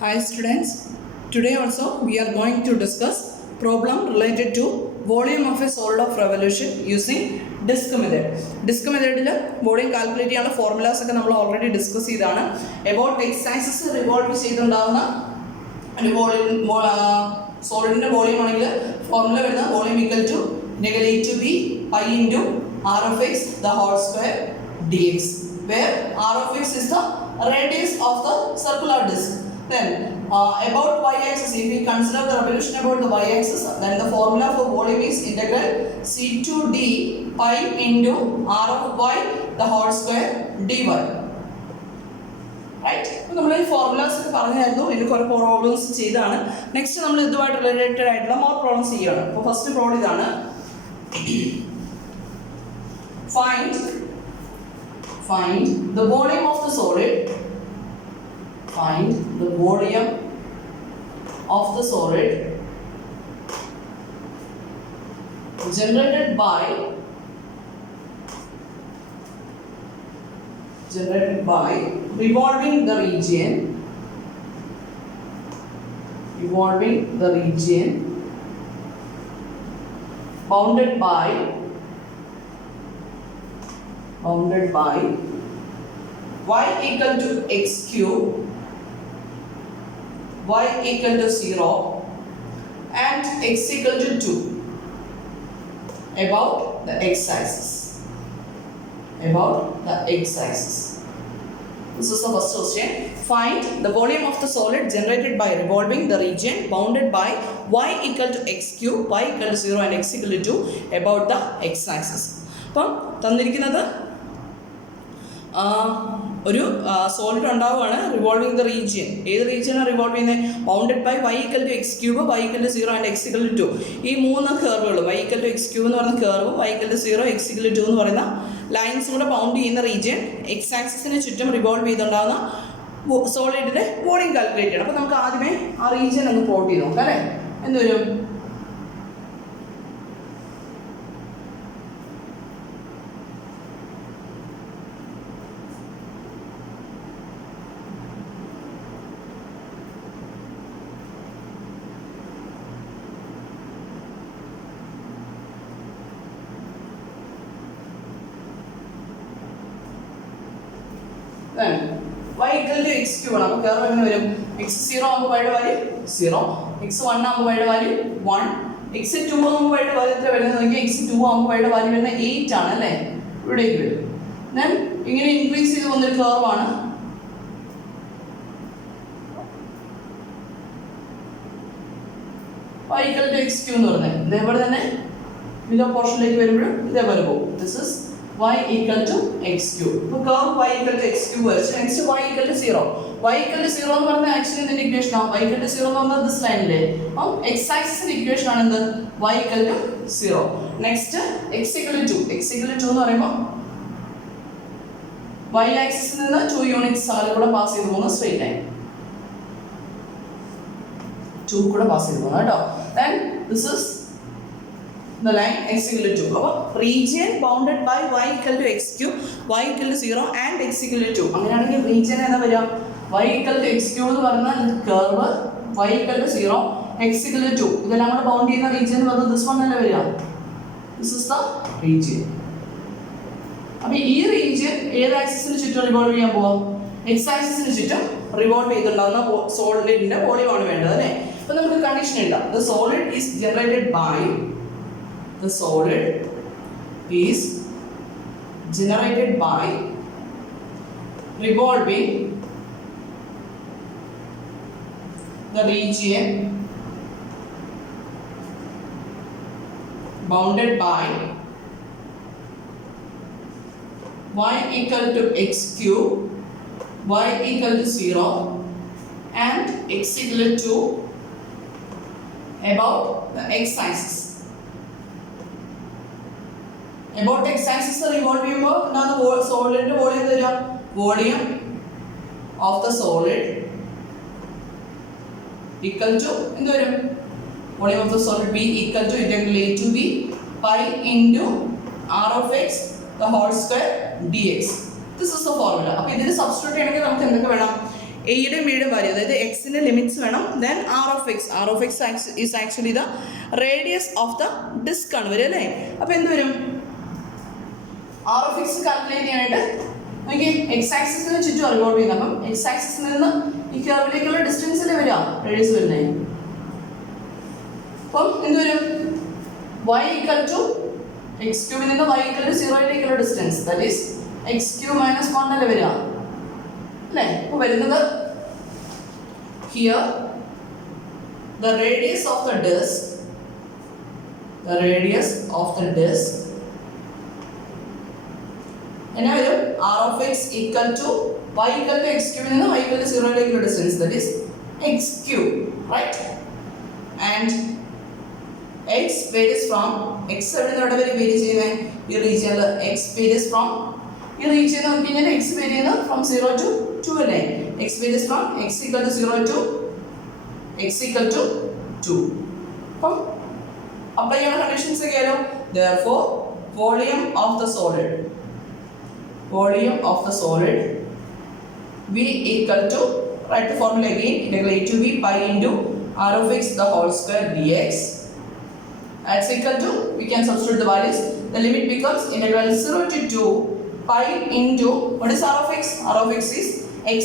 Hi students, today also we are going to discuss problem related to volume of a solid of revolution using disk method. Disk method volume calculate ചെയ്യുന്ന formulas ഒക്കെ നമ്മൾ already discuss ചെയ്താണ്. About x-axis revolve ചെയ്തുണ്ടാവുന്ന സോളിഡിന്റെ volume ആണെങ്കിൽ formula വരുന്ന volume equal to -b pi into r of x the whole square dx, where r of x is the radius of the circular disk. Then about y-axis, if we consider the revolution about the y-axis, then the formula for volume is integral c2d pi into r of y the whole square dy. Right? നമ്മൾ ഈ formulas ഒക്കെ പറഞ്ഞായിരുന്നു, ഇതിൽ കുറേ problems ചെയ്താണ്. Next നമ്മൾ ഇതുമായിട്ട് related ആയിട്ടുള്ള മോർ പ്രോബ്ലംസ് ചെയ്യുകയാണ്. അപ്പോൾ ഫസ്റ്റ് പ്രോബ്ലം ഇതാണ്. Find the volume of the solid. Find the volume of the solid generated by revolving the region bounded by y equal to x cube, y equal to 0 and x equal to 2 about the x-axis. This is the first question. Find the volume of the solid generated by revolving the region bounded by y equal to x cube, y equal to 0 and x equal to 2 about the x-axis. അപ്പം തന്നിരിക്കുന്നത് ഒരു solid ഉണ്ടാവുകയാണ്, revolving the region. ഏത് റീജിയനാണ് revolve ചെയ്യുന്നത്? Bounded by y equal to x cube, y equal to 0 and x equal to 2. ഈ മൂന്ന് കർവുകളും y equal to x cube എന്ന് പറയുന്ന കർവും y equal to 0 x equal to 2 എന്ന് പറയുന്ന ലൈൻസും കൂടെ ബൗണ്ട് ചെയ്യുന്ന റീജിയൻ എക്സ് ആക്സിസിന് ചുറ്റും റിവോൾവ് ചെയ്തുണ്ടാകുന്ന സോളിഡിൻ്റെ വോളിയം കാൽക്കുലേറ്റ് ചെയ്യണം. അപ്പോൾ നമുക്ക് ആദ്യമേ ആ റീജിയൻ ഒന്ന് പ്ലോട്ട് ചെയ്ത് നോക്കാം അല്ലേ. എന്തൊരു y equal to x cube ആണ്. അപ്പോൾ കർവ് എങ്ങനെ വരും? x0 ആകുമ്പോൾ y യുടെ വാല്യൂ 0, x1 ആകുമ്പോൾ y യുടെ വാല്യൂ 1, x2 ആകുമ്പോൾ y യുടെ വാല്യൂ എത്ര വരുന്നത് നോക്കിയാൽ x2 ആകുമ്പോൾ y യുടെ വാല്യൂ വരുന്നത് 8 ആണ് അല്ലേ, ഇവിടേക്ക് വരും. ദെൻ ഇങ്ങനെ ഇൻക്രീസ് ചെയ്ത് വന്നൊരു കർവാണ്. y equal to x cube എന്ന് പറയുന്നത് ഇതേപോലെ തന്നെ ബിലോ പോർഷനിലേക്ക് വരുമ്പോഴും ഇതേപോലെ പോകും. This is y equal to x cube. അപ്പോൾ curve y equal to x cube വരച്ചു. Next y equal to 0. y equal to 0 എന്ന് പറയുന്നത് ആക്ച്വലി ഇതിന്റെ ഇക്വേഷൻ ആണ്. y equal to 0 എന്ന് പറഞ്ഞാൽ ദിസ് ലൈനിലെ അപ്പം x ആക്സിസിന്റെ ഇക്വേഷൻ ആണ് എന്ത്? y equal to 0. Next x equal to 2. x equal to 2 എന്ന് പറയുമ്പോൾ y ആക്സിസിൽ നിന്ന് 2 യൂണിറ്റ്സ് കൂടെ പാസ് ചെയ്ത് പോകുന്ന സ്ട്രെയിറ്റ് ലൈൻ 2 കൂടെ പാസ് ചെയ്ത് പോകുന്നത് കേട്ടോ. Then this is the line x equal to 2. അപ്പോൾ region bounded by y equal to x cube, y equal to 0 and x equal to 2. അങ്ങനെയാണെങ്കിൽ region ഏതാ വരിക? y equal to x cube എന്ന് പറഞ്ഞാൽ curve y equal to 0, x equal to 2 ഇതെല്ലാം കൂടെ bound ചെയ്യുന്ന region വന്നത് this one അല്ലേ വരിക? This is the region. അപ്പോൾ ഈ region ഏത് ആക്സിസിന് ചുറ്റും റിവോൾവ് ചെയ്യാൻ പോവാം? x ആക്സിസിന് ചുറ്റും റിവോൾവ് ചെയ്തുണ്ടാകുന്ന സോളിഡിന്റെ വോളിയം ആണ് വേണ്ടത് അല്ലേ. അപ്പോൾ നമുക്ക് കണ്ടീഷൻ എഴുതാം. The solid is generated by revolving the region bounded by y equal to x cube, y equal to 0 and x equal to 2 about the x-axis. About x-axis revolve ചെയ്യുമ്പോൾ എന്താണ് സോളിഡിന്റെ volume തരിക? Volume of the solid equal to എന്ത് വരും? Volume of the solid be equal to integral a to b pi into r of x the whole square dx. This is the formula. അപ്പോൾ ഇതിനെ substitute ചെയ്യണമെങ്കിൽ നമുക്ക് എന്തൊക്കെ വേണം? എയുടെയും ബിയുടെയും value, അതായത് എക്സിൻ്റെ ലിമിറ്റ്സ് വേണം. Then r of x is actually the radius of the disc ആണ് വരും അല്ലേ. അപ്പോൾ എന്ത് വരും? ആർ ഓഫ് എക്സ് കാൽക്കുലേറ്റ് ചെയ്യാനായിട്ട് നോക്കി എക്സ് ആക്സിസിന് ചുറ്റും റിവോൾവ് ചെയ്യുന്നത്. അപ്പം എക്സ് ആക്സിസിൽ നിന്ന് ഈ കർവിലേക്കുള്ള ഡിസ്റ്റൻസിലെ വരിക റേഡിയസ് വരുന്നത്. അപ്പം എന്ത് വരും? y ഈക്വൽ ടു എക്സ് ക്യൂബിൽ നിന്ന് y ഈക്വൽ ടു 0യിലേക്കുള്ള distance, that is x cube minus 1 അല്ലേ വരിക അല്ലേ. അപ്പോൾ വരുന്നത് here the radius of the disk എന്നാ വരും? r of x equal to y equal to x cube നിന്ന് y equal to 0യിലേക്കുള്ള distance, that is x cube, right? And x varies from x എവിടെ നിന്ന് എവിടെ വരെ വേരി ചെയ്യുന്നത്? ഈ റീജിയനിൽ x varies from ഈ റീജിയൻ നോക്കി കഴിഞ്ഞാൽ x വേരി ചെയ്യുന്നത് from 0 to 2 അല്ലേ. x varies from x equal to 0 to x equal to 2. അപ്പം അപ്ലൈ ചെയ്യുന്ന conditions ഒക്കെയാലോ. therefore volume of the solid v equal to, write the formula again, integral a to b pi into r of x the whole square dx. That's equal to, we can substitute the values, the limit becomes integral 0 to 2 pi into, what is r of x? R of x is x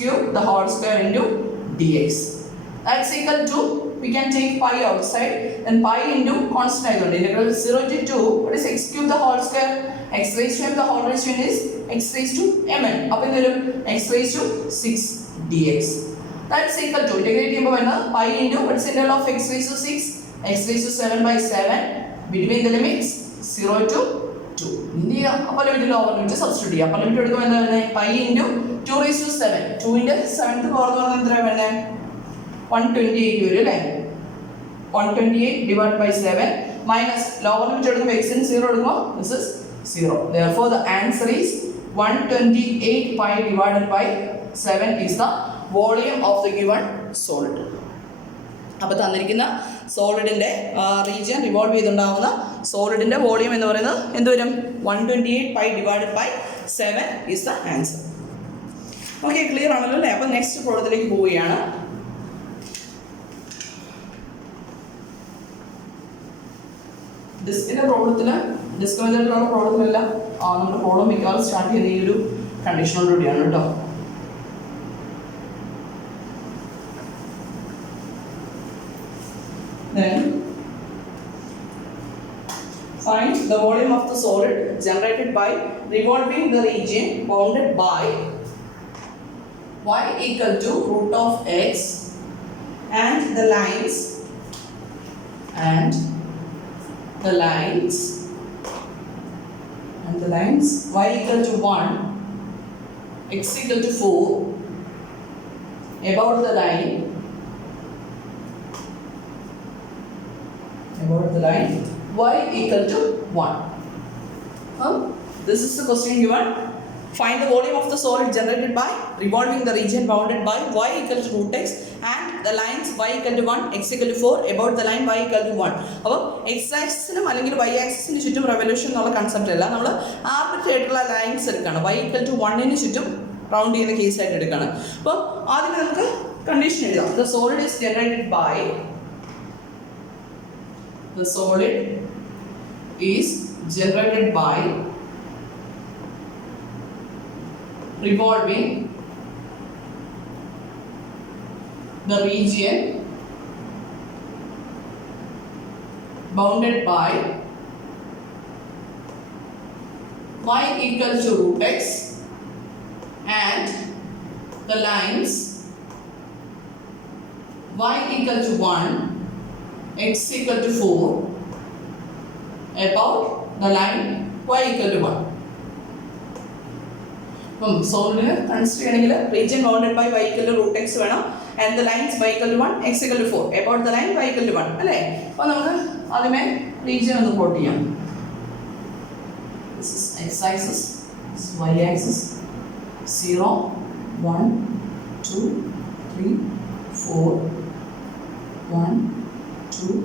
cube the whole square into dx. That's equal to, we can take pi outside, then pi into constant integral 0 to 2, what is x cube the whole square? X raised to m the whole raised to n is x raised to mn. അപ്പോൾ എന്ത് വരും? x raised to 6 dx. That's equal to, integrate ചെയ്യുമ്പോൾ വരുന്നത് pi into, what's the integral of x raised to 6? x raised to 7 by 7 between the limits 0 to 2. എന്ത് ചെയ്യുക? അപ്പോൾ limit lower limit substitute ചെയ്യുക. അപ്പോൾ ലിമിറ്റ് എടുക്കുമ്പോൾ എന്താ വരുന്നത്? pi into 2 raised to 7. 2ന്റെ 7th power എന്ന് പറഞ്ഞാൽ എത്രയാണ് വരുന്നത്? 128 വരും അല്ലേ. 128 divided by 7 minus lower limit എടുക്കുമ്പോൾ x in 0 എടുക്കുമ്പോൾ this is 0. Therefore the answer is 128 pi divided by 7 is the volume of the given solid. അപ്പോൾ തന്നിരിക്കുന്ന സോളിഡിൻ്റെ റീജിയൻ റിവോൾവ് ചെയ്തുണ്ടാകുന്ന സോളിഡിൻ്റെ വോളിയം എന്ന് പറയുന്നത് എന്ത് വരും? 128 pi divided by 7 is the answer. Okay, clear ആണല്ലോ അല്ലേ. അപ്പോൾ നെക്സ്റ്റ് പ്രോബ്ലത്തിലേക്ക് പോവുകയാണ്. ഡിസ്കിൻ്റെ പ്രോബ്ലത്തിൽ, ഡിസ്ക് മെത്തേഡിലുള്ള പ്രോബ്ലത്തിലെല്ലാം നമ്മുടെ പ്രോബ്ലം മിക്കവാറും സ്റ്റാർട്ട് ചെയ്യുന്ന ഈ ഒരു കണ്ടീഷനോടുകൂടിയാണ് കേട്ടോ. Then find the volume of the solid generated by revolving the region bounded by y equal to root of x and the lines y equal to 1, x equal to 4, about the line y equal to 1. This is the question given. Find the volume of the solid generated by revolving the region bounded by y equal to root x and the lines y equal to 1, x equal to 4, about the line y equal to 1. അപ്പോൾ X ആക്സിസിനും അല്ലെങ്കിൽ Y ആക്സിസിന് ചുറ്റും revolution എന്നുള്ള concept അല്ല, നമ്മൾ arbitrary ആയിട്ടുള്ള lines എടുക്കുകയാണ്. y equal to 1ന് ചുറ്റും round ചെയ്യുന്ന കേസായിട്ട് എടുക്കുകയാണ്. അപ്പോൾ ആദ്യം നമുക്ക് കണ്ടീഷൻ എഴുതാം. The solid is generated by revolving the region bounded by y equal to root x and the lines y equal to 1, x equal to 4, about the line y equal to 1. അപ്പം സോളിഡിന് consider ചെയ്യണമെങ്കിൽ region bounded by y equal to root x വേണം and the lines y equal to 1, x equal to 4, about the line y equal to 1 അല്ലേ. അപ്പോൾ നമുക്ക് ആദ്യമേ region ഒന്ന് plot ചെയ്യാം. This is x axis, this is y axis, 0, 1, 2, 3, 4, 1, 2, 3,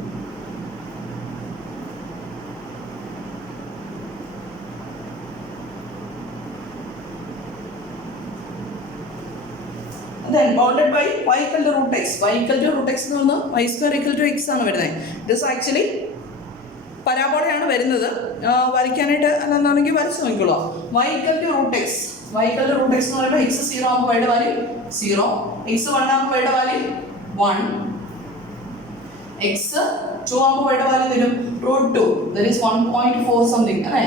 then bounded by y equal to root x. Y equal to root x എന്ന് പറഞ്ഞാൽ y square equal to x ആണ് വരുന്നത്. ദിസ് ആക്ച്വലി പരാബോളയാണ് വരുന്നത്. വരയ്ക്കാനായിട്ട് അല്ലെന്നാണെങ്കിൽ വരച്ച് നോക്കിക്കോളൂ. y equal to root x. y equal to root x എന്ന് പറയുമ്പോൾ x 0 ആകുമ്പോൾ y യുടെ വാല്യൂ 0, x 1 ആകുമ്പോൾ y യുടെ വാല്യൂ 1, x 2 ആകുമ്പോൾ y യുടെ വാല്യൂ വരും √2, that is 1.4 something അല്ലേ.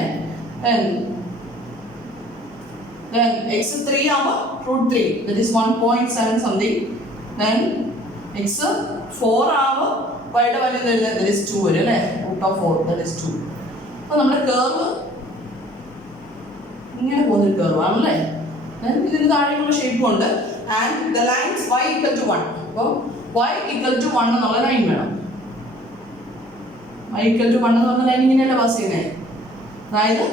Then x 3 ആകുമ്പോൾ √3, that is 1.7 something. Then x 4 ആകുമ്പോൾ y യുടെ വാല്യൂ വരുന്നത് that is 2 വരും അല്ലേ, √4, that is 2. അപ്പോൾ നമ്മുടെ കർവ് ഇങ്ങനെ പോകുന്നൊരു കർവ് ആണല്ലേ. ഇതിന് താഴെയുള്ള ഷേപ്പും ഉണ്ട്. And the lines y equal to 1. അപ്പോൾ y equal to 1 എന്നുള്ള ലൈൻ വേണം. y equal to 1 എന്ന് പറഞ്ഞ ലൈൻ ഇങ്ങനെയല്ല പാസ് ചെയ്യുന്നത്. അതായത്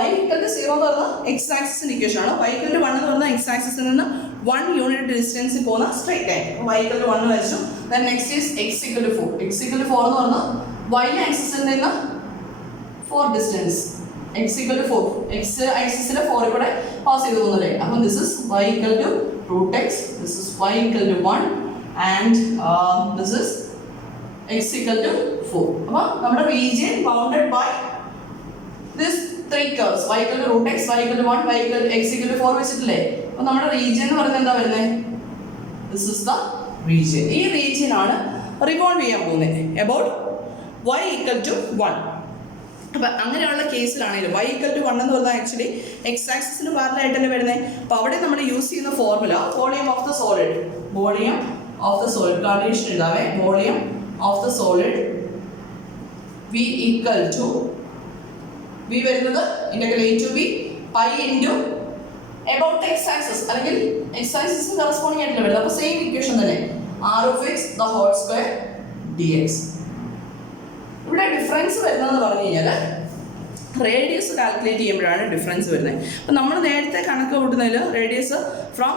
y equal to 0 എന്ന് പറഞ്ഞാൽ x ആക്സിസിന്റെ ഇക്വേഷൻ ആണ്. y equal to 1 എന്ന് പറഞ്ഞാൽ x ആക്സിസിൽ നിന്ന് 1 യൂണിറ്റ് ഡിസ്റ്റൻസിൽ പോകുന്ന straight line. y equal to 1 വരച്ചു. then next is x equal to 4. x equal to 4 എന്ന് പറഞ്ഞാൽ y ആക്സിസിൽ നിന്ന് 4 distance. x equal to 4. x ആക്സിസിലെ 4 കൂടെ പാസ് ചെയ്തു പോകുന്നല്ലേ. അപ്പം this is y equal to root x, this is y equal to 1 and this is x equal to 4. അപ്പോൾ നമ്മുടെ region bounded by this 3 curves, y equal to root x, y equal to 1, y equal to x equal to 4 വെച്ചിട്ടില്ലേ. അപ്പോൾ നമ്മുടെ region എന്ന് പറയുന്നത് എന്താ വരുന്നത്? this is the region. ഈ region ആണ് റിവോൾവ് ചെയ്യാൻ പോകുന്നത് about y equal to 1. അപ്പോൾ അങ്ങനെയുള്ള കേസിലാണെങ്കിലും y equal to 1 എന്ന് പറഞ്ഞാൽ ആക്ച്വലി x ആക്സിസിന് പാരലായിട്ടല്ലേ വരുന്നത്. അപ്പോൾ അവിടെ നമ്മൾ യൂസ് ചെയ്യുന്ന formula volume of the solid, volume of the solid condition ഉണ്ടാവേ, volume of the solid v equal to v വരുന്നത് integral a to b pi into about x axis അല്ലെങ്കിൽ x ആക്സിസിന് കറസ്പോണ്ടിങ് ആയിട്ടല്ലേ വരുന്നത്. അപ്പോൾ സെയിം ഇക്വേഷൻ തന്നെ r of x the whole square dx. ഇവിടെ difference വരുന്നതെന്ന് പറഞ്ഞു കഴിഞ്ഞാൽ റേഡിയസ് കാൽക്കുലേറ്റ് ചെയ്യുമ്പോഴാണ് ഡിഫറൻസ് വരുന്നത്. അപ്പോൾ നമ്മൾ നേരത്തെ കണക്ക് കൂട്ടുന്നതിൽ radius from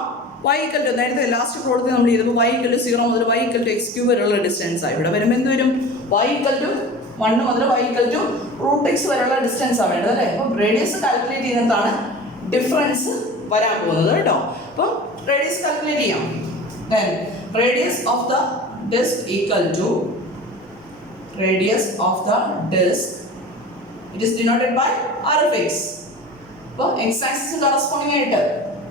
y equal to നേരത്തെ ലാസ്റ്റ് പ്രോഡക്റ്റ് നമ്മൾ ചെയ്തപ്പോൾ y equal to 0 മുതൽ y equal to x cube വരെയുള്ള ഡിസ്റ്റൻസ് ആയി. ഇവിടെ വരുമ്പോൾ എന്ത് വരും? y equal to 1 മുതൽ y equal to root x വരെയുള്ള ഡിസ്റ്റൻസ് ആണ് വേണ്ടത് അല്ലേ. അപ്പം റേഡിയസ് കാൽക്കുലേറ്റ് ചെയ്യുന്നിടത്താണ് ഡിഫറൻസ് വരാൻ പോകുന്നത് കേട്ടോ. അപ്പം റേഡിയസ് കാൽക്കുലേറ്റ് ചെയ്യാം. then radius of the disk equal to radius of the disk, it is denoted by r of x. അപ്പോൾ x ആക്സിസിന് കറസ്പോണ്ടിങ് ആയിട്ട്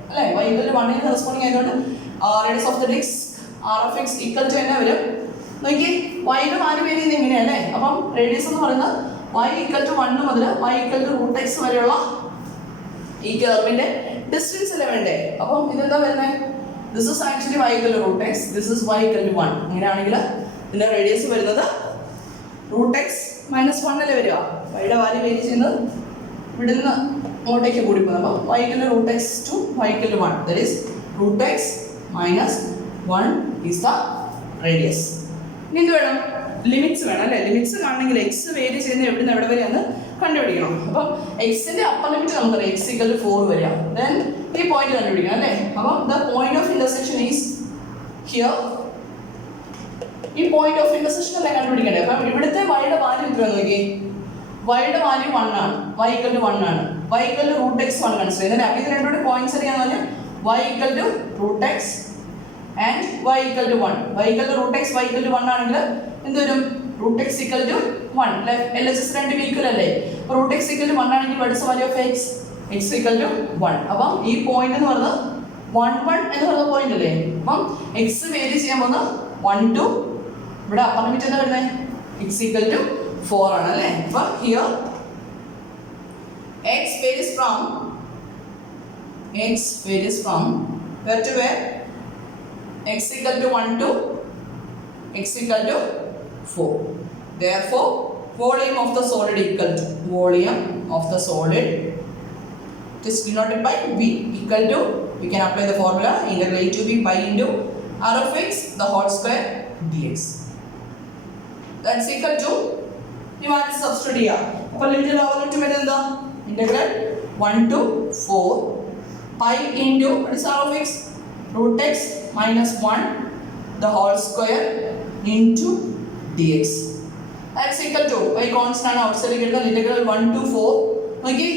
അല്ലേ y equal to 1 ന് കറസ്പോണ്ടിങ് ആയതുകൊണ്ട് radius of the disk r of x equal to എന്നാ വരും? നോക്കി y യുടെ value vary ചെയ്യുന്നത് ഇങ്ങനെയല്ലേ. അപ്പം റേഡിയസ് എന്ന് പറയുന്നത് y equal to 1 മുതൽ y equal to root x വരെയുള്ള ഈ കർവിന്റെ ഡിസ്റ്റൻസ് അല്ലേ വേണ്ടേ. അപ്പം ഇതെന്താ വരുന്നത്? this is actually y equal to root x, this is y equal to 1. അങ്ങനെയാണെങ്കിൽ ഇതിന്റെ റേഡിയസ് വരുന്നത് റൂട്ട് എക്സ് മൈനസ് 1 അല്ലേ വരിക. വൈയുടെ വാല്യൂ വേരി ചെയ്യുന്നത് ഇവിടുന്ന് അങ്ങോട്ടേക്ക് കൂടി പോകുന്നത്. അപ്പോൾ y equal to root x to y equal to 1, that is root x minus 1 is the radius. ഇനി എന്ത് വേണം? ലിമിറ്റ്സ് വേണം അല്ലേ. ലിമിറ്റ്സ് കാണണമെങ്കിൽ എക്സ് വേരി ചെയ്യുന്നത് എവിടെ നിന്ന് എവിടെ വരെയാന്ന് കണ്ടുപിടിക്കണം. അപ്പം എക്സിന്റെ അപ്പർ ലിമിറ്റ് നമുക്കറിയാം x equal to 4 വരിക. ദെൻ ഈ പോയിന്റ് കണ്ടുപിടിക്കണം അല്ലേ. അപ്പം the point of intersection is here. ഈ പോയിന്റ് ഓഫ് ഇന്റർസെക്ഷൻ അല്ലേ കണ്ടുപിടിക്കണ്ടേ. അപ്പം ഇവിടുത്തെ വൈയുടെ വാല്യൂ എത്ര നോക്കി? വൈയുടെ വാല്യൂ 1 ആണ്, y equal to 1 ആണ്. y equal to root x 1 consider ചെയ്യുന്നത്. അപ്പോൾ ഇത് രണ്ടുകൂടെ പോയിന്റ്സ് അറിയാന്ന് പറഞ്ഞാൽ y equal to root x and y equal to 1. y equal to root x y equal to 1 ആണെങ്കിൽ എന്ത് വരും? root x equal to 1. LHS രണ്ടും ഈക്വൽ അല്ലേ. അപ്പോൾ root x equal to 1 ആണെങ്കിൽ what is the value of x? x equal to 1. അപ്പം ഈ point എന്ന് പറയുന്നത് 1 1 എന്ന് പറയുന്ന പോയിന്റ് അല്ലേ. അപ്പം x വേരി ചെയ്യാൻ പോകുന്നത് 1 to ഇവിടെ അപ്പർ ലിമിറ്റ് എന്താ വരുന്നത്? x equal to 4 ആണ് അല്ലേ. അപ്പോൾ here x varies from where to where? x equal to 1 to x equal to 4. Therefore volume of the solid equal to volume of the solid, it is denoted by v equal to, we can apply the formula integral a to b pi into r of x the whole square dx. That's equal to you want to substitute here. അപ്പോൾ limit lower limit വരുന്നത് എന്താ? Integral 1 to 4 pi into what is r of x? root x minus 1 the whole square into dx. That's equal to y constant outside get the integral 1 to 4. നോക്കി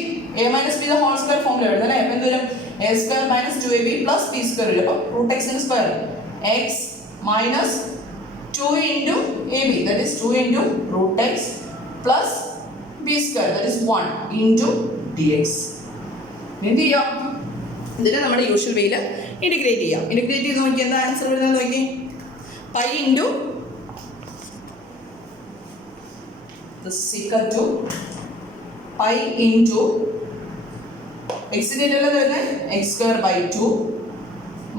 a minus b the whole square formula എഴുതണം അല്ലേ. അപ്പോൾ എന്ത് വരും? A square minus 2ab plus b square വരും. അപ്പോൾ root എക്സിന് square x minus 2 into a b that is 2 into root x plus b square that is 1 into d x. എന്ത് ചെയ്യാം? ഇതിനെ നമ്മുടെ യൂഷ്വൽ വേയിൽ ഇൻറ്റിഗ്രേറ്റ് ചെയ്യാം. ഇൻറ്റിഗ്രേറ്റ് ചെയ്ത് നോക്കി എന്താ ആൻസർ വരുന്നത് നോക്കി. Pi into this is equal to pi into x-ന്റെ ഇടയിൽ വരുന്നത് x square by 2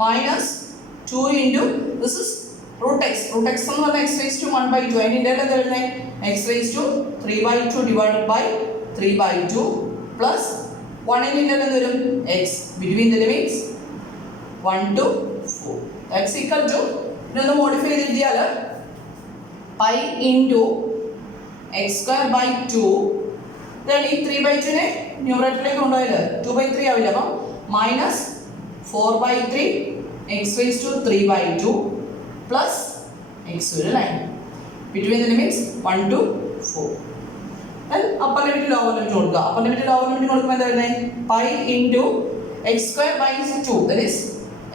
minus 2 into this is root x എന്ന് പറഞ്ഞാൽ x raised to 1 by 2 അതിന്റെ ഇടയിൽ വരുന്നത് x raised to 3 by 2 divided by 3 by 2 plus 1 ന്റെ ഇടയിൽ വരും x between the limits 1 to 4 that's equal to ഇതൊന്ന് modify ചെയ്തിട്ടാൽ pi into x square by 2 then ഈ 3 by 2 നെ ന്യൂമറേറ്ററിലേക്ക് കൊണ്ടുപോയാൽ 2 by 3 ആവില്ല. അപ്പം minus 4 by 3 x raised to 3 by 2 plus x ഒരു line between the limits 1 to 4. then upper limit lower limit കൊടുക്കുക. Upper limit lower limit കൊടുക്കുമ്പോൾ എന്താ വരുന്നത് pi into x square by 2 that is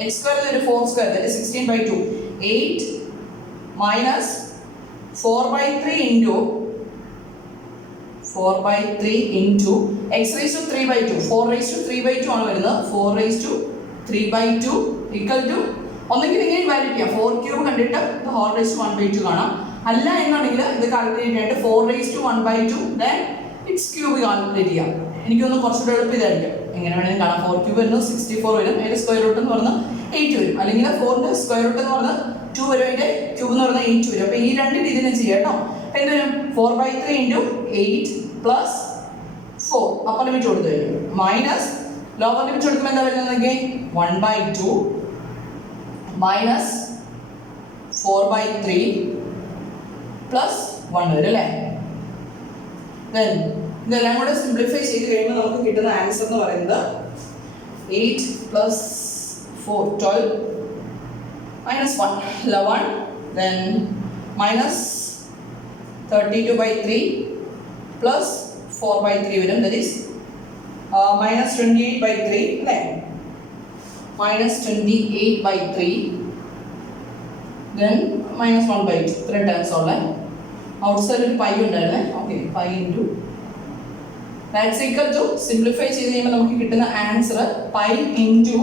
x square ഒരു 4 square that is 16 by 2 8 minus 4 by 3 into 4 by 3 into x raised to 3 by 2 4 raised to 3 by 2 ആണ് വരുന്നത്. 4 raised to 3 by 2 equal to ഒന്നെങ്കിൽ ഇങ്ങനെ value ചെയ്യാം 4 cube കണ്ടിട്ട് ഇത് whole raise to 1 by 2 കാണാം. അല്ല എന്നുണ്ടെങ്കിൽ ഇത് കാൽക്കുലേറ്റ് ചെയ്യാനായിട്ട് 4 raised to 1 by 2 then x cube calculate ചെയ്യാം. എനിക്കൊന്ന് കുറച്ചുകൂടെ എളുപ്പം ഇതായിരിക്കും. എങ്ങനെ വേണമെങ്കിലും കാണാം. 4 ക്യൂബ് വരുന്നത് 64 വരും. അതിൻ്റെ സ്ക്വയർ റൂട്ട് എന്ന് പറഞ്ഞാൽ 8 വരും. അല്ലെങ്കിൽ 4ന്റെ സ്ക്വയർ റൂട്ട് എന്ന് പറഞ്ഞാൽ 2 വരും. അതിൻ്റെ ക്യൂബ് എന്ന് പറഞ്ഞാൽ 8 വരും. അപ്പോൾ ഈ രണ്ട് രീതിയിലും ചെയ്യാം കേട്ടോ. അപ്പോൾ എന്ത് വരും 4 by 3 into 8 plus 4 upper limit കൊടുത്തു കഴിഞ്ഞു മൈനസ് ലോവർ ലിമിറ്റ് കൊടുക്കുമ്പോൾ എന്താ വരുന്നത് 1 by 2 മൈനസ് 4 by 3 പ്ലസ് 1 വരും അല്ലേ. ദെൻ ഇതെല്ലാം കൂടെ സിംപ്ലിഫൈ ചെയ്ത് കഴിയുമ്പോൾ നമുക്ക് കിട്ടുന്ന ആൻസർ എന്ന് പറയുന്നത് 8 plus 4 12 minus 1 11 then minus 32 by 3 plus 4 by 3 വരും that is minus 28 by 3 അല്ലേ minus 28 by 3 then minus 1 by 2 ഇത്രയും ടേംസ് ഉള്ള ഔട്ട്സൈഡ് ഒരു പൈ ഉണ്ടായിരുന്നേ. Okay pi into that's equal to simplify ചെയ്ത് കഴിയുമ്പോൾ നമുക്ക് കിട്ടുന്ന ആൻസർ പൈ ഇൻറ്റു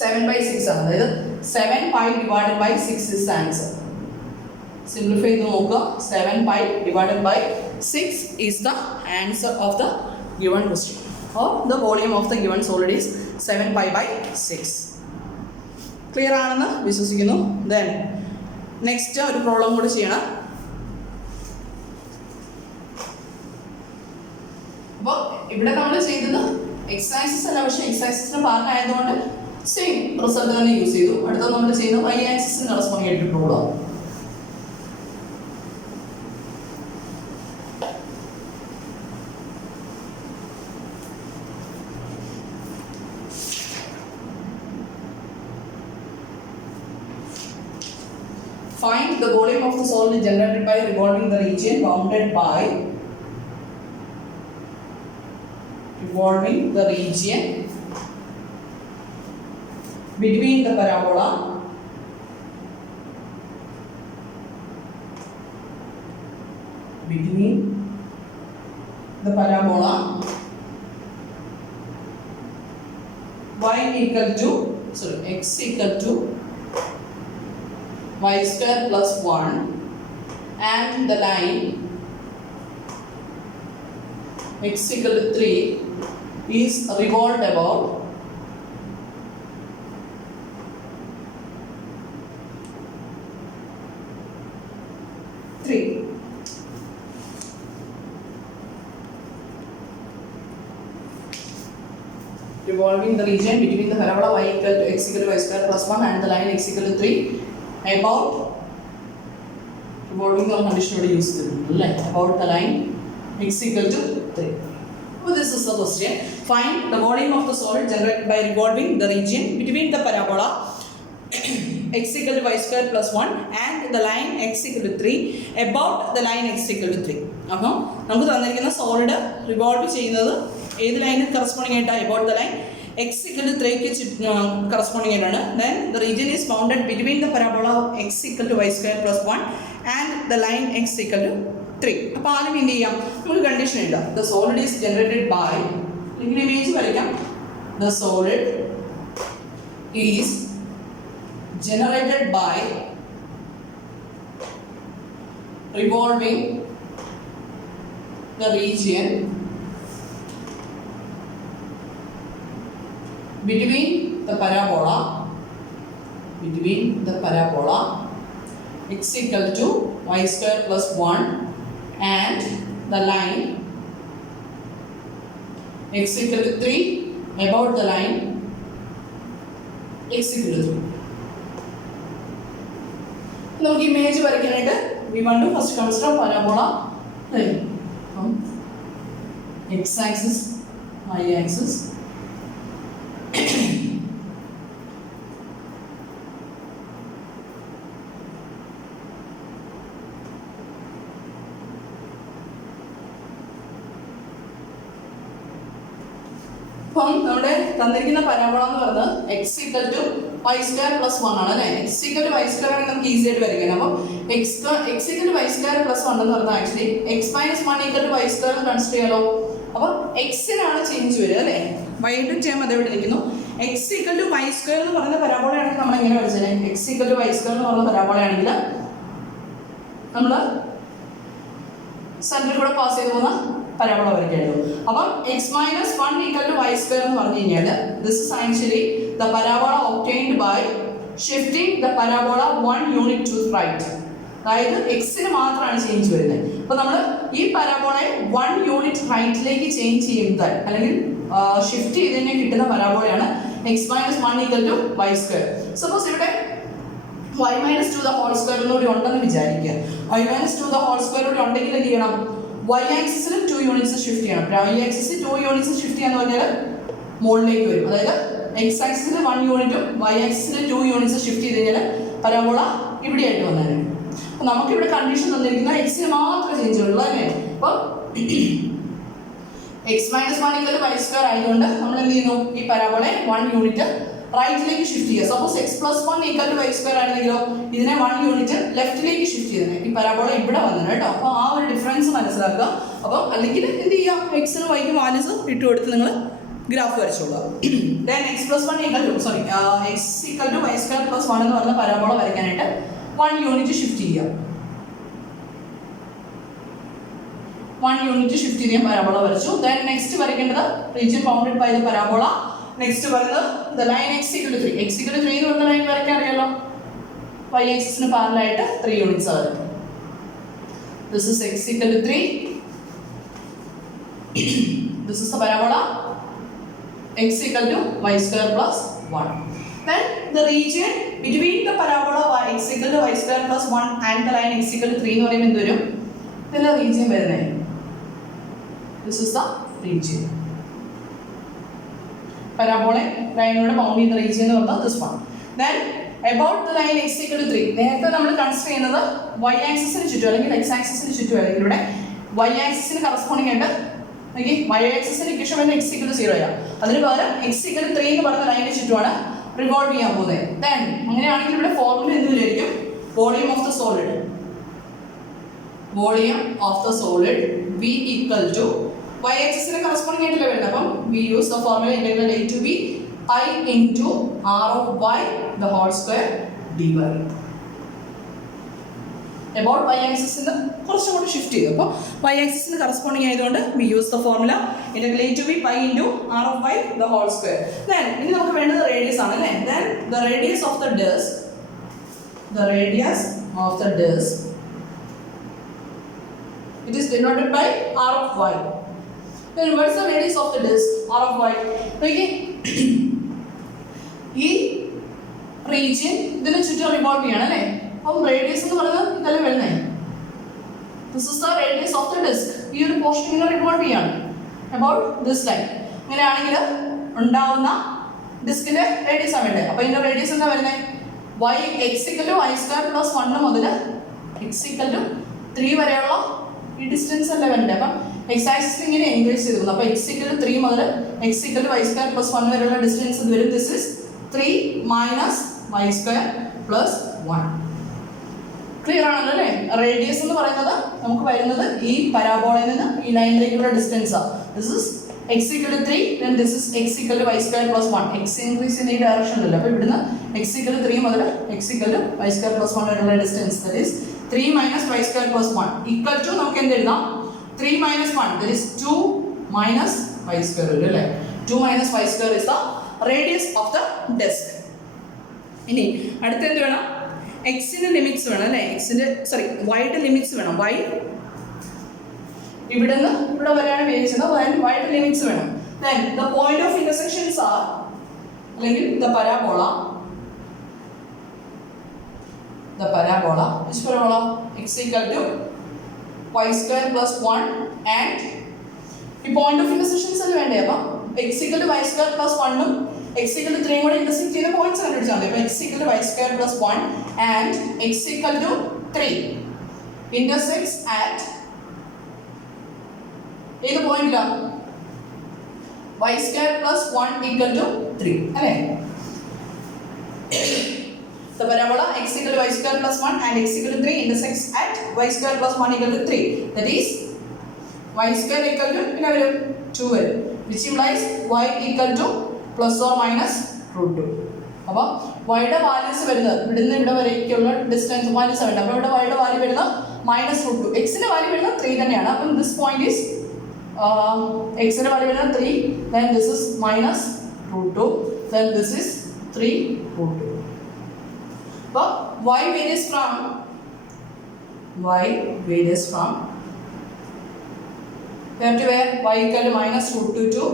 7 by 6 ആണ്. അതായത് 7 pi divided by 6 is the answer. Simplify ചെയ്ത് നോക്കുക 7 pi divided by 6 is the answer of the given question or the volume of the given solid is 7 pi by 6. Clear ആണെന്ന് വിശ്വസിക്കുന്നു. Then next ഒരു problem കൂടി ചെയ്യണം. അപ്പോൾ ഇവിടെ നമ്മൾ ചെയ്തത് എക്സസൈസസ് അല്ല, പക്ഷേ എക്സസൈസസിന്റെ പാർട്ട് ആയതുകൊണ്ട് സെയിം റിസൾട്ട് തന്നെ യൂസ് ചെയ്തു. അടുത്ത നമ്മൾ ചെയ്യുന്നത് y ആക്സിസിന് കറസ്പോണ്ടിങ് ആയിട്ട് problem. Find the volume of the solid generated by revolving the region bounded by between the parabola x equal to y square plus 1 and the line x equal to 3 is revolved about revolving the region between the parabola y equal to x equal to y square plus 1 and the line x equal to 3 about revolving the condition we use about the line x equal to 3. So this is the question. Find the volume of the solid generated by revolving the region between the parabola x equal to y square plus 1 and the line x equal to 3 about the line x equal to 3. അപ്പോൾ നമുക്ക് തന്നിരിക്കുന്ന solid revolve ചെയ്യുന്നത് ഏത് ലൈനിന് corresponding ആയിട്ടാണ് about the line x equal to 3 corresponding ആയിട്ടാണ്. Then the region is bounded between the parabola x equal to y square plus 1 and the line x equal to 3. അപ്പോൾ ആദ്യം എന്ത് ചെയ്യാം, നമുക്ക് കണ്ടീഷൻ എഴുതാം. The solid is generated by, ഇങ്ങനെ image വരയ്ക്കാം. The solid is generated by revolving the region between the parabola x equal to y square plus 1 and the line x equal to 3 about the line x equal to 3. നമുക്ക് image വരയ്ക്കാനായിട്ട് we want to first consider parabola from x axis, y axis. അപ്പം നമ്മുടെ തന്നിരിക്കുന്ന parabola എന്ന് പറയുന്നത് x equal to y square plus 1 ആണ് അല്ലേ. X equal to y square ആണെങ്കിൽ നമുക്ക് ഈസി ആയിട്ട് വരികയാണ്. അപ്പം x equal to y square plus 1 എന്ന് പറഞ്ഞാൽ actually x minus 1 equal to y square എന്ന് കൺസിഡർ ചെയ്യാലോ. അപ്പം എക്സിനാണ് ചേഞ്ച് വരിക അല്ലേ. വൈഡും ചെയ്യാൻ അതേവിടെ ഇരിക്കുന്നു. X equal to y square എന്ന് പറയുന്ന പരാബോള ആണെങ്കിൽ നമ്മൾ എങ്ങനെ പഠിച്ചത്, x equal to y square എന്ന് പറയുന്ന പരാബോള ആണെങ്കിൽ നമ്മൾ സെന്ററിൽ കൂടെ പാസ് ചെയ്ത് പോകുന്ന പരാബോള വരയ്ക്കേണ്ടത്. അപ്പം x minus 1 equal to y square എന്ന് പറഞ്ഞു കഴിഞ്ഞാൽ this is actually the parabola obtained by shifting the parabola 1 unit to right. അതായത് എക്സിന് മാത്രമാണ് ചേഞ്ച് വരുന്നത്. അപ്പോൾ നമ്മൾ ഈ പരാബോളയെ 1 യൂണിറ്റ് റൈറ്റിലേക്ക് ചേഞ്ച് ചെയ്യുന്നത് അല്ലെങ്കിൽ ഷിഫ്റ്റ് ചെയ്ത് കഴിഞ്ഞാൽ കിട്ടുന്ന പരാബോളയാണ് x minus 1 equal to y square. Suppose ഇവിടെ y minus 2 the whole square എന്നൂടി ഉണ്ടെന്ന് വിചാരിക്കുക. y minus 2 the whole square കൂടി ഉണ്ടെങ്കിൽ എന്ത് ചെയ്യണം, y ആക്സിസിൽ 2 യൂണിറ്റ്സ് ഷിഫ്റ്റ് ചെയ്യണം. y ആക്സിസിൽ 2 യൂണിറ്റ്സ് ഷിഫ്റ്റ് ചെയ്യാന്ന് പറഞ്ഞാൽ മുകളിലേക്ക് വരും. അതായത് x ആക്സിസിൽ 1 യൂണിറ്റും y ആക്സിസിൽ 2 യൂണിറ്റ്സ് ഷിഫ്റ്റ് ചെയ്ത് കഴിഞ്ഞാൽ പരാബോള ഇവിടെയായിട്ട് വന്നേനെ. അപ്പോൾ നമുക്കിവിടെ കണ്ടീഷൻ തന്നിരിക്കുന്ന എക്സിന് മാത്രമേ ചേഞ്ച് ഉള്ളൂ അല്ലേ. അപ്പോൾ x minus 1 equal to y square ആയതുകൊണ്ട് നമ്മൾ എന്ത് ചെയ്യുന്നു, ഈ പരാബോളയെ 1 യൂണിറ്റ് റൈറ്റിലേക്ക് ഷിഫ്റ്റ് ചെയ്യുക. Suppose x plus 1 equal to y square ആണെങ്കിലോ ഇതിനെ 1 യൂണിറ്റ് ലെഫ്റ്റിലേക്ക് ഷിഫ്റ്റ് ചെയ്തേ. ഈ പരാബോള ഇവിടെ വന്നത് കേട്ടോ. അപ്പോൾ ആ ഒരു ഡിഫറൻസ് മനസ്സിലാക്കുക. അപ്പോൾ അല്ലെങ്കിൽ എന്ത് ചെയ്യുക, എക്സിനും വൈക്കും വാല്യൂസ് ഇട്ട് കൊടുത്ത് നിങ്ങൾ ഗ്രാഫ് വരച്ചോളുക. Then x plus 1 equal to x equal to y square plus 1 എന്ന് പറഞ്ഞ പരാബോള വരയ്ക്കാനായിട്ട് 1 യൂണിറ്റ് ഷിഫ്റ്റ് ചെയ്യുക. 1 യൂണിറ്റ് ഷിഫ്റ്റ് ചെയ്യാൻ പരാബോള വരച്ചു. ദെൻ നെക്സ്റ്റ് വരയ്ക്കേണ്ടത് region bounded by the parabola. Next വരുന്നത് the line x equal to 3. X equal to 3 എന്ന് പറഞ്ഞ ലൈൻ വരയ്ക്കാൻ അറിയാലോ. y ആക്സിസിന് പാരലലായിട്ട് 3 യൂണിറ്റ്സ് ആണ്. This is x equal to 3. This is the parabola x equal to y square plus 1. Then the region between the parabola x equal to y square plus 1 and the line x equal to 3 എന്ന് പറയുമ്പോൾ എന്ത് വരും, ഇതിന്റെ region വരുന്നത്. This is the region. Parabola ലൈനോട് bound ചെയ്യുന്ന region എന്ന് പറഞ്ഞാൽ this one. Then about the line x equal to 3 നേരത്തെ നമ്മൾ കൺസിഡർ ചെയ്യുന്നത് y ആക്സിസിന് ചുറ്റും അല്ലെങ്കിൽ x ആക്സിസിന് ചുറ്റും അല്ലെങ്കിൽ ഇവിടെ y ആക്സിസിന് കറസ്പോണ്ടിങ് ആയിട്ട് y ആക്സിസിന് ഇക്വേഷൻ വരുന്നത് x equal to 0 ആണ്. അതിന് പകരം x equal to 3 എന്ന് പറയുന്ന ലൈനിന് ചുറ്റുമാണ് റിവോൾവ് ചെയ്യാൻ പോകുന്നത്. ദെൻ അങ്ങനെയാണെങ്കിൽ ഇവിടെ ഫോർമുല എന്ത് വരികയായിരിക്കും, volume of the solid v equal to y ആക്സിസിന് കറസ്പോണ്ടിങ് ആയിട്ടല്ലേ വരുന്നത്. അപ്പം we use the formula integral a to b I into r of y the whole square dy. About y ആക്സിസിന് കുറച്ചും കൂടി ഷിഫ്റ്റ് ചെയ്തു. അപ്പോൾ y ആക്സിസിന് കറസ്പോണ്ടിങ് ആയതുകൊണ്ട് we use the formula integral a to b pi into r of y the whole square. Then ഇനി നമുക്ക് വേണ്ടത് radius ആണ് അല്ലേ. Then the radius of the disk it is denoted by r of y. Then what is the radius of the disk, r of y? Okay. ഈ region ഇതിനെ ചുറ്റും revolve ചെയ്യണം അല്ലേ. അപ്പം റേഡിയസ് എന്ന് പറയുന്നത് ഇതല്ലേ വരുന്നത്. This is the radius of the disc. ഈ ഒരു പോർഷൻ ഇങ്ങനെ റിവോൾവ് ചെയ്യാണ് അബൌട്ട് ദിസ് ലൈൻ. അങ്ങനെയാണെങ്കിൽ ഉണ്ടാവുന്ന ഡിസ്കിന്റെ റേഡിയസ് ആണ് വേണ്ടത്. അപ്പോൾ ഇതിന്റെ റേഡിയസ് എന്താ വരുന്നത്, y x equal to y square plus 1 മുതൽ x equal to 3 വരെയുള്ള ഈ ഡിസ്റ്റൻസ് അല്ലേ വരുന്നത്. അപ്പം എക്സ് ആക്സിസ് ഇങ്ങനെ ഇൻക്രീസ് ചെയ്തിരുന്നു. അപ്പോൾ എക്സ് ഈക്വൽ 3 മുതൽ x equal y square plus 1 വരെയുള്ള ഡിസ്റ്റൻസ് ഇത് വരും. This is 3 minus y square plus 1. Clear ആണല്ലോ അല്ലേ? റേഡിയസ് എന്ന് പറയുന്നത് നമുക്ക് വരുന്നത് ഈ പരാബോളയിൽ നിന്ന് ഈ ലൈനിലേക്കുള്ള ഡിസ്റ്റൻസാണ്. This is x equal to 3, then this is x equal to y square plus 1. x increase in the direction അല്ല. അപ്പോൾ ഇവിടുന്ന് x equal to 3 മുതൽ x equal to y square plus 1 വരെയുള്ള distance that is 3 minus y square plus 1 equal to നമുക്ക് എന്ത് എഴുതാം? 3 minus 1 that is 2 minus y square വരും അല്ലേ? 2 minus y square is the radius of the disk. ഇനി അടുത്ത എന്ത് വേണം? എക്സിന്റെ ലിമിറ്റ്സ് വേണം അല്ലേ? വൈയുടെ ലിമിറ്റ്സ് വേണം. y ഇവിടുന്ന് ഇവിടെ വരെയാണ് വേരിച്ചത്. വൈയുടെ ലിമിറ്റ്സ് വേണം. then the point of intersections are അല്ലെങ്കിൽ the parabola which parabola x equal to y square plus 1 and ഈ point of intersections അത് വേണ്ടേ? അപ്പം x equal to y square plus 1 ഉം x equal to 3 കൂടെ ഇന്റർസെക്ട് ചെയ്യുന്ന points കണ്ടുപിടിച്ചാൽ മതി. അപ്പോൾ x equal to y square plus 1 and x equal to 3 intersects at ഏത് പോയിന്റിലാണ്? y square plus 1 equal to 3 അല്ലേ? The parabola x equal to y square plus 1 and x equal to 3 intersects at y square plus 1 equal to 3. That is y square equal to 2 വരും. Which implies y equal to plus or minus root 2. അപ്പോൾ വൈയുടെ values വരുന്നത് ഇവിടുന്ന് ഇവിടെ വരേക്കുള്ള distance values വേണ്ട. അപ്പോൾ ഇവിടെ വൈയുടെ വാല്യൂ വരുന്നത് മൈനസ് റൂട്ട് 2. എക്സിന്റെ വാല്യൂ വരുന്നത് 3 തന്നെയാണ്. അപ്പം ദിസ് പോയിന്റ് ഈസ് എക്സിന്റെ വാല്യൂ വരുന്നത് 3, then this is minus root 2, then this is 3 root 2. അപ്പോൾ y varies from we have to where y equal to minus root 2 to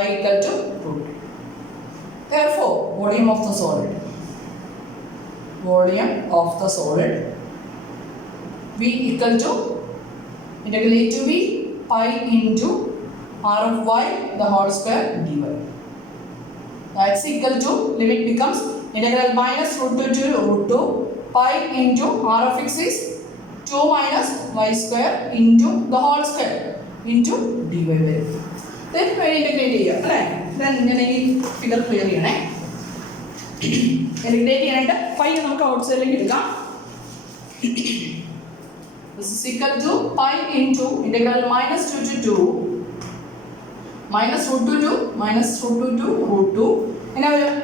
y equal to root 2. Therefore volume of the solid v equal to integral a to b pi into r of y the whole square dy. That's equal to limit becomes integral minus root 2 to root 2 pi into r of x is 2 minus y square into the whole square into dy വരും. then integrate ചെയ്യാം അല്ലേ? then ഞാൻ ഈ figure clear ചെയ്യണേ. integrate ചെയ്യാനായിട്ട് phi നമുക്ക് ഔട്ട്സൈഡിലേക്ക് എടുക്കാം. This is equal to pi into integral minus 2 to 2 minus root 2 to root 2 എന്നാ വരും?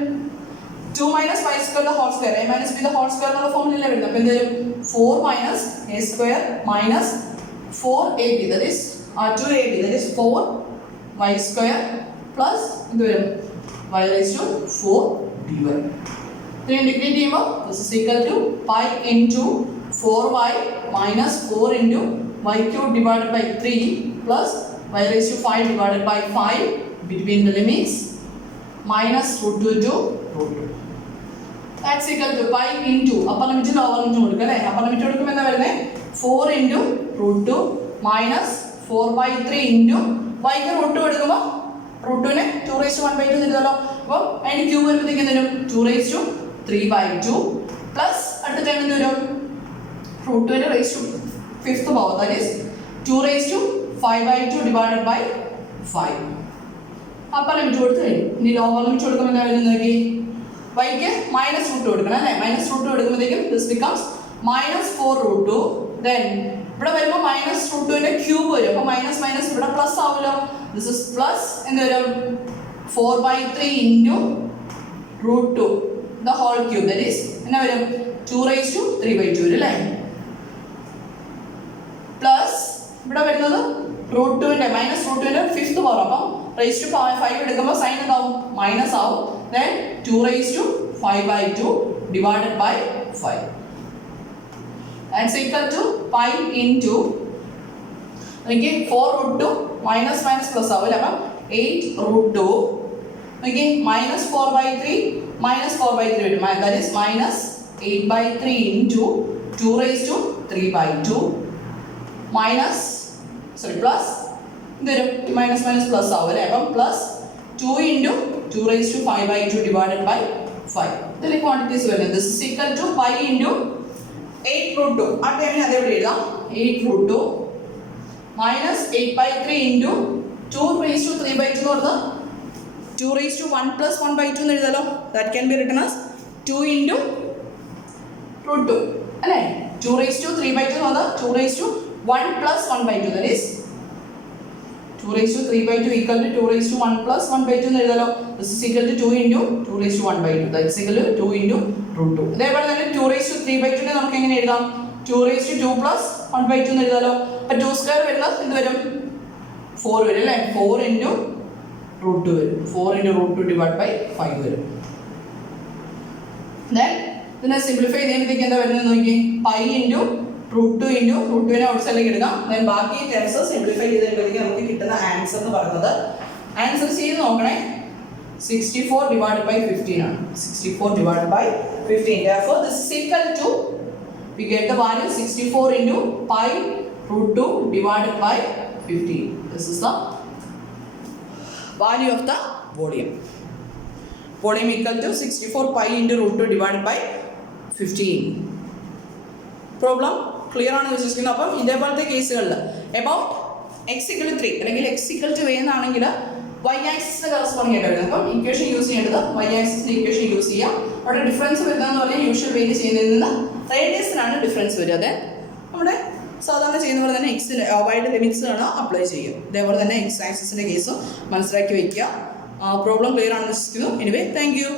2 minus y square the whole square a minus b the whole square എന്നുള്ള ഫോമിലല്ലേ വരുന്നത്. അപ്പോൾ എന്ത് വരും? 4 minus a square minus 4ab that is 2ab that is 4 y square plus എന്ത് വരും? y raised to 4 dy. then integrate ചെയ്യുമ്പോൾ this is equal to pi into 4y minus 4 into y cube divided by 3 plus y raised to 5 divided by 5 between the limits minus root 2 to root 2. That's equal to pi into upper limit lower limit കൊടുക്കുക അല്ലേ? upper limit കൊടുക്കുമ്പോൾ എന്താ വരുന്നത്? 4 into root 2 minus 4 by 3 into y ക്ക് root 2 എടുക്കുമ്പോൾ root 2 നെ 2 raised to 1 by 2 തരുമല്ലോ. അപ്പോൾ അതിന് ക്യൂബ് വരുമ്പോഴത്തേക്ക് എന്ത് വരും? 2 raised to 3 by 2 plus അടുത്ത ടൈം എന്ത് വരും? root 2 നെ raised to 5th power that is 2 raised to 5 by 2 divided by 5. upper limit കൊടുത്തു കഴിഞ്ഞു. ഇനി lower limit കൊടുക്കുമ്പോൾ എന്താ വരുന്നത് നോക്കി? y ക്ക് മൈനസ് റൂട്ട് കൊടുക്കണം അല്ലേ? മൈനസ് റൂട്ട് കൊടുക്കുമ്പോഴത്തേക്കും this becomes minus 4 root 2. Then ഇവിടെ വരുമ്പോൾ മൈനസ് റൂട്ട് 2ന്റെ ക്യൂബ് വരും. അപ്പോൾ മൈനസ് മൈനസ് ഇവിടെ പ്ലസ് ആവുമല്ലോ. ദിസ് ഇസ് പ്ലസ് എന്ത് വരും? 4/3 into root 2 the whole cube that is എന്നാ വരും? 2 raised to 3/2 വരും അല്ലേ? പ്ലസ് ഇവിടെ വരുന്നത് റൂട്ട് 2ന്റെ മൈനസ് റൂട്ട് 2ന്റെ 5th പവർ. അപ്പം raised to 5 എടുക്കുമ്പോൾ സൈൻ എന്താവും? മൈനസ് ആവും. then 2 raised to 5/2 divided by 5. That's equal to pi into 4 root 2 minus plus ആവില്ല. അപ്പം 8 root 2 minus 4/3 minus 4/3 വരും. that is minus 8/3 into 2 raised to 3/2 minus plus ഇത് വരും minus plus ആവില്ലേ? അപ്പം plus 2 into 2 raised to 5/2 divided by 5. ഇതിലെ quantities വരുന്നത് this is equal to pi into 8 root 2. ആ ടൈമിന് അതേപോലെ എഴുതാം. 8 root 2 മൈനസ് 8/3 ഇൻറ്റു 2^3/2 എന്ന് പറഞ്ഞാൽ 2^1 + 1/2 എന്ന് എഴുതാലോ. That can be written as 2 into √2 അല്ലേ. 2^3/2 എന്ന് പറഞ്ഞാൽ 2^1 + 1/2 ദാറ്റ് ഈസ് 2^3/2 equal to 2^1 + 1/2 എന്ന് എഴുതാലോ. This is equal to 2 into 2^1/2. That is equal to 2 into √2. അതേപോലെ തന്നെ 2^3/2 നെ നമുക്ക് എങ്ങനെ എഴുതാം? 2^2 + 1/2 എന്ന് എഴുതാലോ. അപ്പോൾ 2² വരുന്നത് എന്ത് വരും? 4 വരും അല്ലേ. 4 into √2 വരും. 4 into √2/5 വരും. Then ഇതിനെ സിംപ്ലിഫൈ ചെയ്യുമ്പോഴത്തേക്ക് എന്താ വരുന്നത് നോക്കി. പൈ ഇൻറ്റു √2 ഇൻറ്റു √2 ഔട്ട് സൈഡിലേക്ക് എടുക്കാം. ദെൻ ബാക്കി ടേംസ് സിംപ്ലിഫൈ ചെയ്ത് കഴിയുമ്പോഴത്തേക്ക് നമുക്ക് കിട്ടുന്ന ആൻസർ എന്ന് പറയുന്നത്, ആൻസർ ചെയ്ത് നോക്കണേ, 64/15 ആണ്. 64/15. Therefore this is equal to, we get the value 64 into pi √2 divided by 15. This is the value of the volume. Volume equal to 64 pi into √2 divided by 15. Problem clear ആണെന്ന് വിശ്വസിക്കുന്നു. അപ്പം ഇതേപോലത്തെ കേസുകളിൽ എബൌട്ട് x=3 അല്ലെങ്കിൽ x=a എന്നാണെങ്കിൽ y ആക്സിസിന് corresponding ആയിട്ട് വരുന്നത്. അപ്പം ഇക്വേഷൻ യൂസ് ചെയ്യേണ്ടത് y ആക്സിസിന്റെ ഇക്വേഷൻ യൂസ് ചെയ്യാം. അവിടെ ഡിഫറൻസ് വരുന്നതെന്ന് പറഞ്ഞാൽ യൂഷ്വൽ വേരി ചെയ്യുന്നതിൽ നിന്ന് റേഡിയസിനാണ് ഡിഫറൻസ് വരിക. അതെ നമ്മുടെ സാധാരണ ചെയ്യുന്ന പോലെ തന്നെ എക്സിന് വൈയുടെ ലിമിറ്റ്സ് ആണ് അപ്ലൈ ചെയ്യുക. ഇതേപോലെ തന്നെ x ആക്സിസിന്റെ കേസും മനസ്സിലാക്കി വയ്ക്കുക. പ്രോബ്ലം ക്ലിയർ ആണെന്ന് വിശ്വസിക്കുന്നു. Anyway thank you.